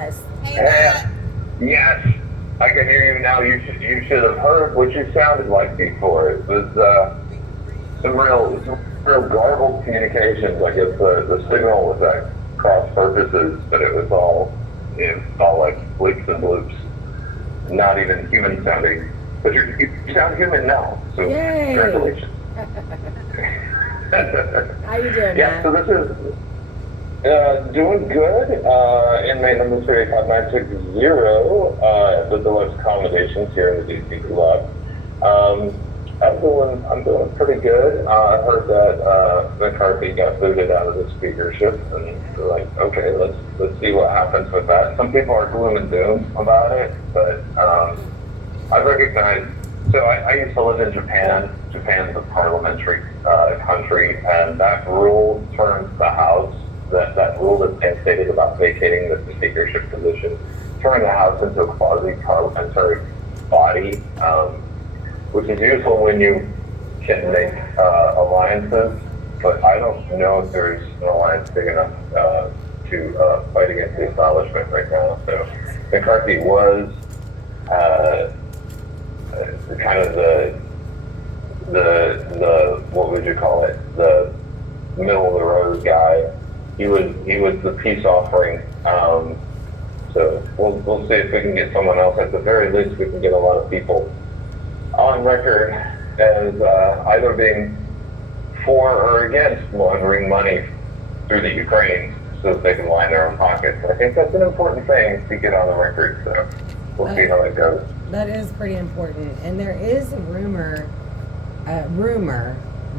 Yes. Hey, yes, I can hear you now. You should have heard what you sounded like before. It was some real garbled communications. I guess the signal was at cross purposes, but it was all like bleeps and bloops, not even human sounding. But you sound human now, so Yay! congratulations. How you doing, Yeah, Matt? so this is doing good. Inmate number 35960 with the less accommodations here in the DC lab. Um, I'm doing pretty good. I heard that McCarthy got booted out of the speakership, and we're like, okay, let's see what happens with that. Some people are gloom and doom about it, but I recognize. So I used to live in Japan. Japan's a parliamentary country, and that rule turns the House. That rule that Penn stated about vacating the speakership position turned the House into a quasi-parliamentary body, which is useful when you can make alliances. But I don't know if there's an alliance big enough to fight against the establishment right now. So McCarthy was uh, kind of the what would you call it, the middle of the road guy. He was the peace offering. So we'll see if we can get someone else. At the very least, we can get a lot of people on record as either being for or against laundering money through the Ukraine so that they can line their own pockets. I think that's an important thing to get on the record. So we'll see how it goes. That is pretty important. And there is a rumor,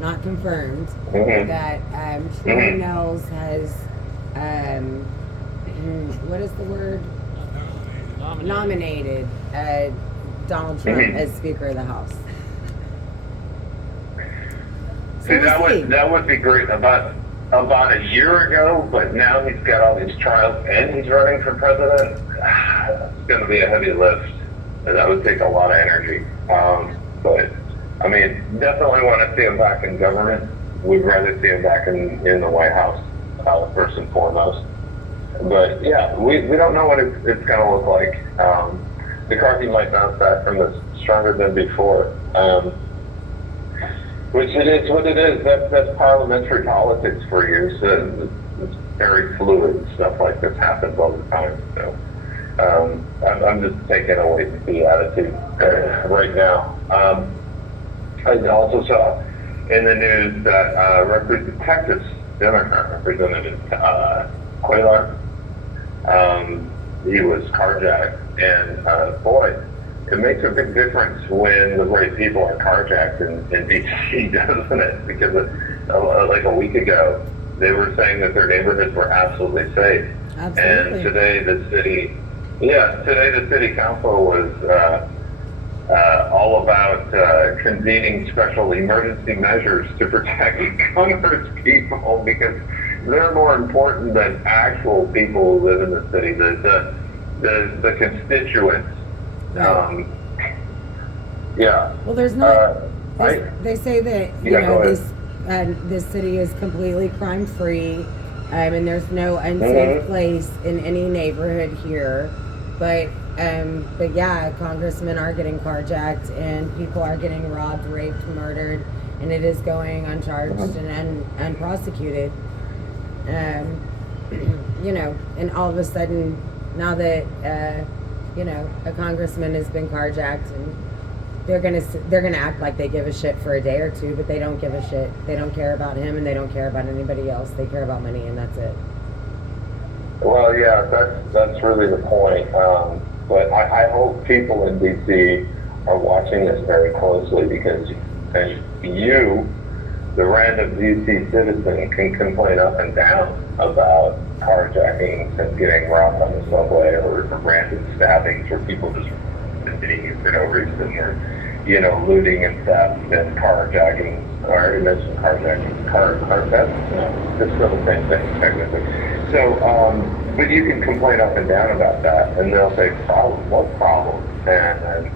not confirmed, that Troy Nels has, what is the word? Nominated Donald Trump as Speaker of the House. So See, that would be great about a year ago, but now he's got all these trials and he's running for president. It's going to be a heavy lift, and that would take a lot of energy. But I mean, definitely want to see him back in government. We'd rather see him back in the White House, first and foremost. But yeah, we don't know what it's going to look like. McCarthy might bounce back from this stronger than before. Which it is what it is. That's parliamentary politics for you. So it's very fluid. Stuff like this happens all the time. So I'm just taking a wait and see attitude right now. I also saw in the news that Texas Democrat Representative Cuellar, he was carjacked, and boy, it makes a big difference when the right people are carjacked in DC, doesn't it? Because like a week ago, they were saying that their neighborhoods were absolutely safe. Absolutely. And today the city council was all about convening special emergency measures to protect Congress people because they're more important than actual people who live in the city, the constituents. Yeah. Well, there's not. They say that this city is completely crime free, and there's no unsafe place in any neighborhood here. But yeah, congressmen are getting carjacked, and people are getting robbed, raped, murdered, and it is going uncharged and unprosecuted. And all of a sudden, now that a congressman has been carjacked, and they're gonna act like they give a shit for a day or two, but they don't give a shit. They don't care about him, and they don't care about anybody else. They care about money, and that's it. Well, yeah, that's really the point. But I hope people in DC are watching this very closely because you, the random DC citizen, can complain up and down about carjackings and getting robbed on the subway or random stabbings or people just hitting you for no reason or, looting and theft and carjacking. I already mentioned carjacking. Car theft? No, it's still the same thing, technically. So, but you can complain up and down about that, and they'll say, problem? What problem? And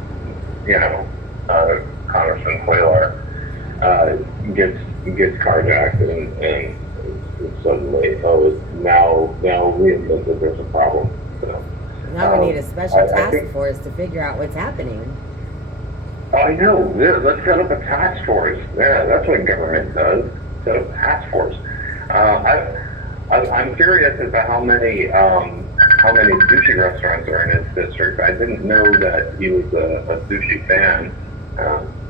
Congressman Cuellar gets carjacked, and suddenly, now we admit that there's a problem. So need a special task force to figure out what's happening. I know. Yeah, let's set up a task force. Yeah, that's what government does. Set up a task force. I'm curious as to how many sushi restaurants are in his district. I didn't know that he was a sushi fan.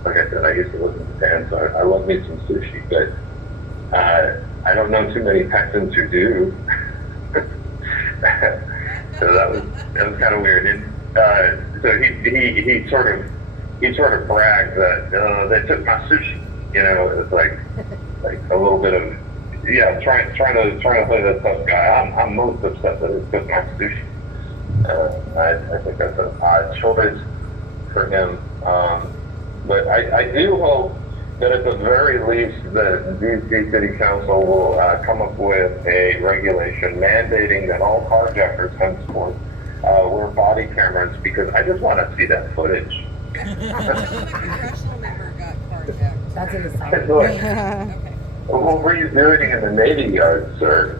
Like I said, I used to listen to fans, so I love me some sushi, but I don't know too many Texans who do. So that was kind of weird. And, so he sort of bragged that they took my sushi. You know, it's like a little bit of trying to play that tough guy. I'm most upset that they took my sushi. I think that's an odd choice for him. But I do hope that at the very least the DC City Council will come up with a regulation mandating that all carjackers henceforth wear body cameras, because I just want to see that footage. Congressional member got carjacked. That's an aside. Okay. What were you doing in the Navy Yard, sir?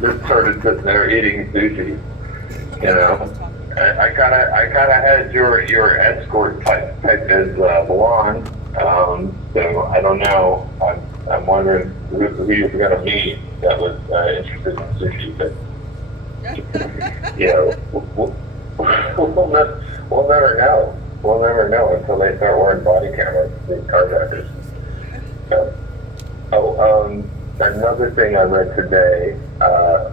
Just sort of sitting there eating sushi. You know, I kind of had your escort type as blonde. So I don't know. I'm wondering who you're gonna meet that was interested in sushi, but we'll never know. We'll never know until they start wearing body cameras, these carjackers. Another thing I read today,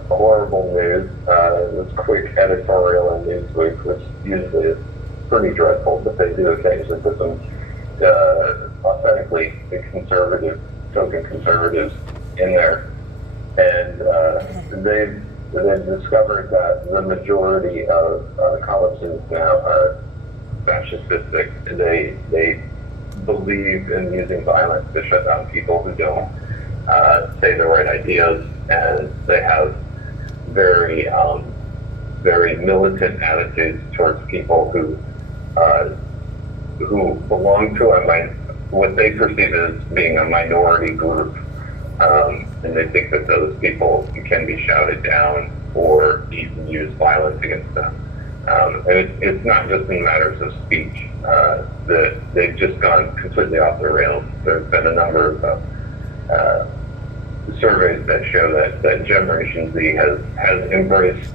horrible news, this quick editorial in Newsweek, which usually is pretty dreadful, but they do occasionally put some authentically conservative, token conservatives in there. And they've discovered that the majority of college students now are fascistic. They believe in using violence to shut down people who don't say the right ideas, and they have very militant attitudes towards people who belong to what they perceive as being a minority group, and they think that those people can be shouted down or even use violence against them. And it's not just in matters of speech. They've just gone completely off the rails. There's been a number of surveys that show that Generation Z has embraced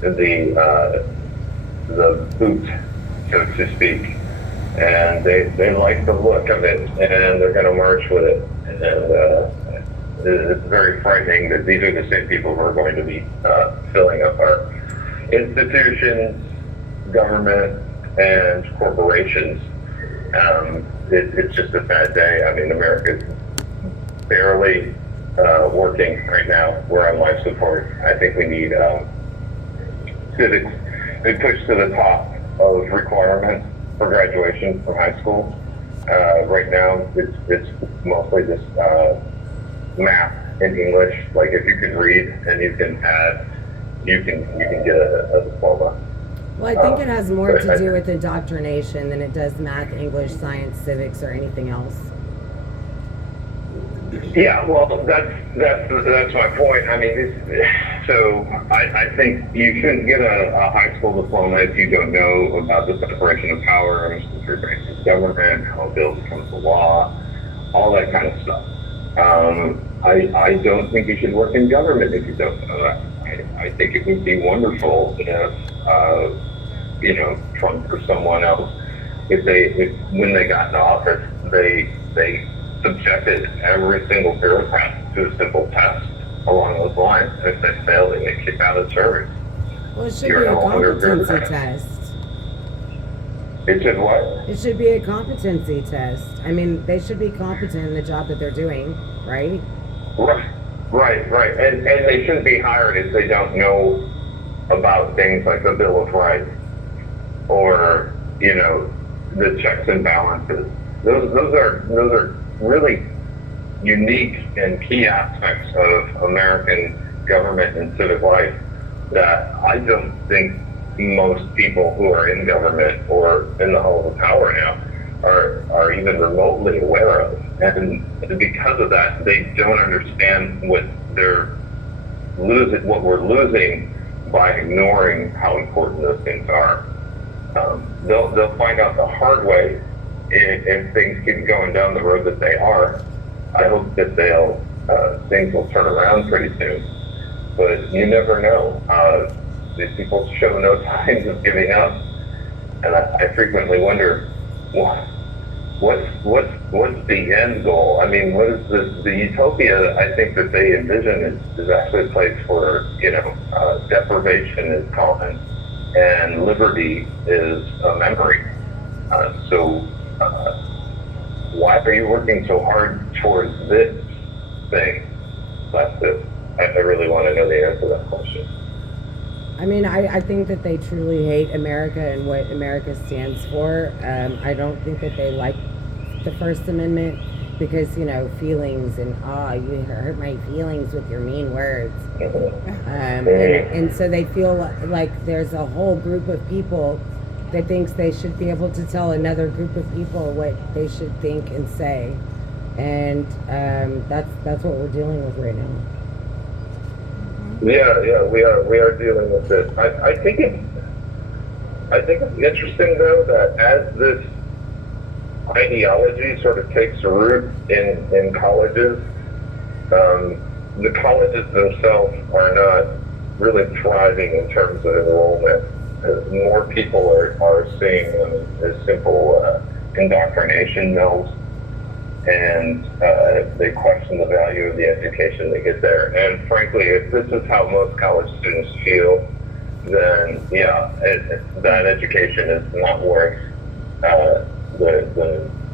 the boot, so to speak, and they like the look of it, and they're going to march with it. And it's very frightening that these are the same people who are going to be filling up our institutions, government, and corporations. It's just a bad day. I mean, America's barely working right now. We're on life support. I think we need civics to push to the top of requirements for graduation from high school. Right now, it's mostly just math and English. Like, if you can read and you can add, you can get a diploma. Well, I think it has more to do with indoctrination than it does math, English, science, civics, or anything else. Yeah, well, that's my point. I mean, so I think you shouldn't get a high school diploma if you don't know about the separation of power, Mr. Branch's government, how a bill becomes a law, all that kind of stuff. I don't think you should work in government if you don't know that. I think it would be wonderful if Trump or someone else, if when they got in office, they subjected every single bureaucrat to a simple test along those lines. And if they fail, they get kicked out of service. Well, it should be a competency test. It should what? It should be a competency test. I mean, they should be competent in the job that they're doing, right? Right. And they shouldn't be hired if they don't know about things like the Bill of Rights or, the checks and balances. Those are really unique and key aspects of American government and civic life that I don't think most people who are in government or in the halls of power now are even remotely aware of. And because of that, they don't understand what we're losing by ignoring how important those things are. They'll find out the hard way if things keep going down the road that they are. I hope that things will turn around pretty soon, but you never know. These people show no signs of giving up, and I frequently wonder, what's the end goal? I mean, what is the utopia? I think that they envision is actually a place where deprivation is common and liberty is a memory. So why are you working so hard towards this thing? That's it. I really want to know the answer to that question. I mean, I think that they truly hate America and what America stands for. I don't think that they like the First Amendment because, feelings and, you hurt my feelings with your mean words. And so they feel like there's a whole group of people that thinks they should be able to tell another group of people what they should think and say. And that's what we're dealing with right now. Yeah, we are dealing with it. I think it's interesting though that as this ideology sort of takes root in colleges, the colleges themselves are not really thriving in terms of enrollment. More people are seeing them as simple indoctrination mills, and they question the value of the education they get there. And frankly, if this is how most college students feel, then that education is not worth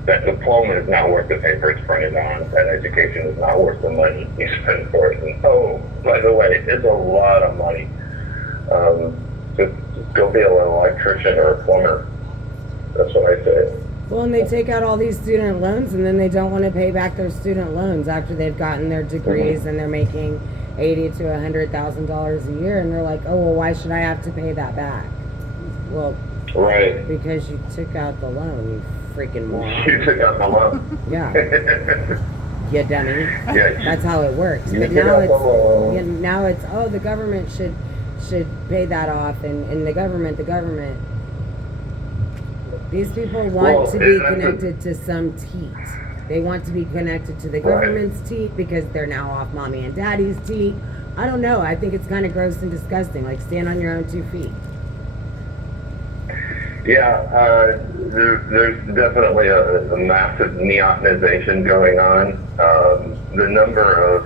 that diploma is not worth the paper it's printed on. That education is not worth the money you spend for it. And by the way, it's a lot of money. Just go be an electrician or a plumber. That's what I say. Well, and they take out all these student loans, and then they don't want to pay back their student loans after they've gotten their degrees and they're making $80,000 to $100,000 a year, and they're like, oh, well, why should I have to pay that back? Well, right. Because you took out the loan, you freaking moron. You took out the loan. Yeah. You dummy. Yeah. That's how it works. You But now it's the government should pay that off, and the government. These people want to be connected to some teat. They want to be connected to the government's teat because they're now off mommy and daddy's teat. I don't know. I think it's kind of gross and disgusting. Like, stand on your own 2 feet. Yeah, there's definitely a massive neonization going on. The number of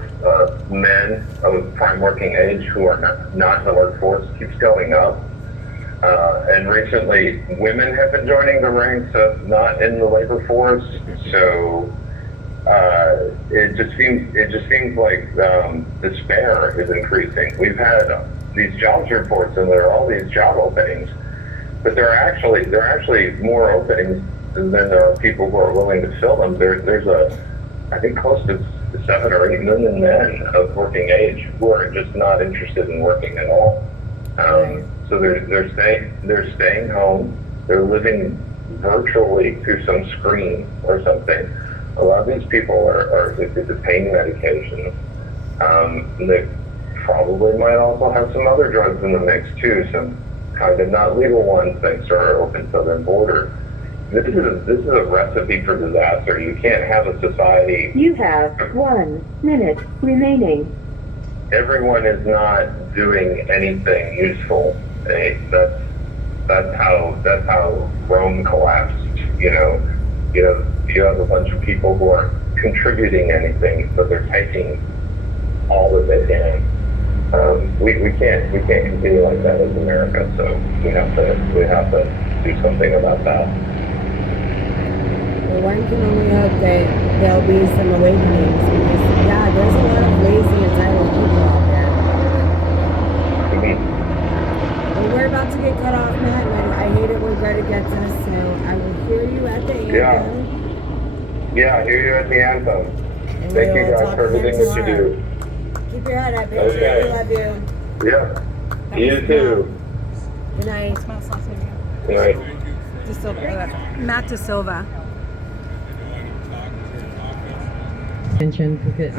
men of prime working age who are not in the workforce keeps going up. And recently, women have been joining the ranks of not in the labor force. So it just seems like despair is increasing. We've had these jobs reports, and there are all these job openings, but there are actually more openings than there are people who are willing to fill them. There's I think close to 7 or 8 million men of working age who are just not interested in working at all. So they're staying home. They're living virtually through some screen or something. A lot of these people are addicted to pain medication. They probably might also have some other drugs in the mix too, some kind of not legal ones thanks to our open southern border. This is a recipe for disaster. You can't have a society. You have 1 minute remaining. Everyone is not doing anything useful. That's how Rome collapsed. You have a bunch of people who aren't contributing anything, but they're taking all that they can. We can't continue like that as America. So we have to do something about that. Well, one can only hope that there'll be some awakenings because, there's a lot of lazy, entitled people out there. Well, we're about to get cut off, Matt, and I hate it when Greta gets us, so I will hear you at the anthem. Yeah, I hear you at the anthem. And Thank you guys for everything that you do. Keep your head up, baby. Okay. We love you. Yeah. You too. Good night. Good night. Matt DeSilva. Attention, because